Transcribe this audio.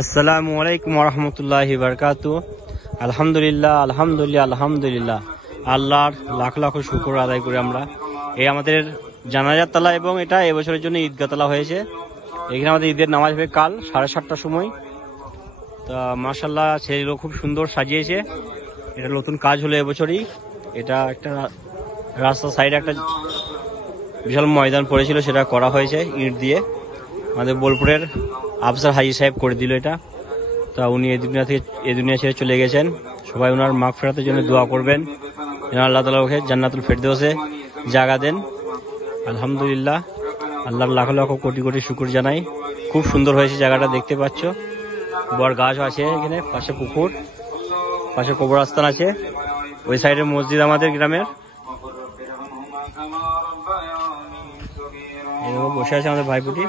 আসসালামু আলাইকুম ওয়া রাহমাতুল্লাহি ওয়া বারাকাতুহু। আলহামদুলিল্লাহ আলহামদুলিল্লাহ আলহামদুলিল্লাহ, আল্লাহর লাখ লাখ শুকর আদায় করি আমরা। এই আমাদের জানাজার তালা এবং এটা এবছরের জন্য ঈদগাহ তালা হয়েছে। এখানে আমাদের ঈদের নামাজ হবে কাল 7:30টার সময়। তা মাশাআল্লাহ ছেলেগুলো খুব সুন্দর সাজিয়েছে। এটা নতুন কাজ হলো এবছরই। এটা একটা রাস্তার সাইডে একটা বিশাল ময়দান পড়েছিল, সেটা করা হয়েছে ইট দিয়ে। আমাদের বোলপুরের আফসার হাজি সাহেব করে দিল এটা। তা উনি এই দুনিয়া ছেড়ে চলে গেছেন। সবাই ওনার মাগফিরাতের জন্য দোয়া করবেন, যেন আল্লাহ তাআলা ওকে জান্নাতুল ফেরদৌসে জায়গা দেন। আলহামদুলিল্লাহ, আল্লাহর লাখ লাখ কোটি কোটি শুকর জানাই। খুব সুন্দর হয়েছে জায়গাটা, দেখতে পাচ্ছ। বড় গাছ আছে এখানে, পাশে পুকুর, পাশে কবরস্থান আছে। ওই সাইডে মসজিদ আমাদের গ্রামের। এরকম বসে আছে আমাদের ভাইপুটি।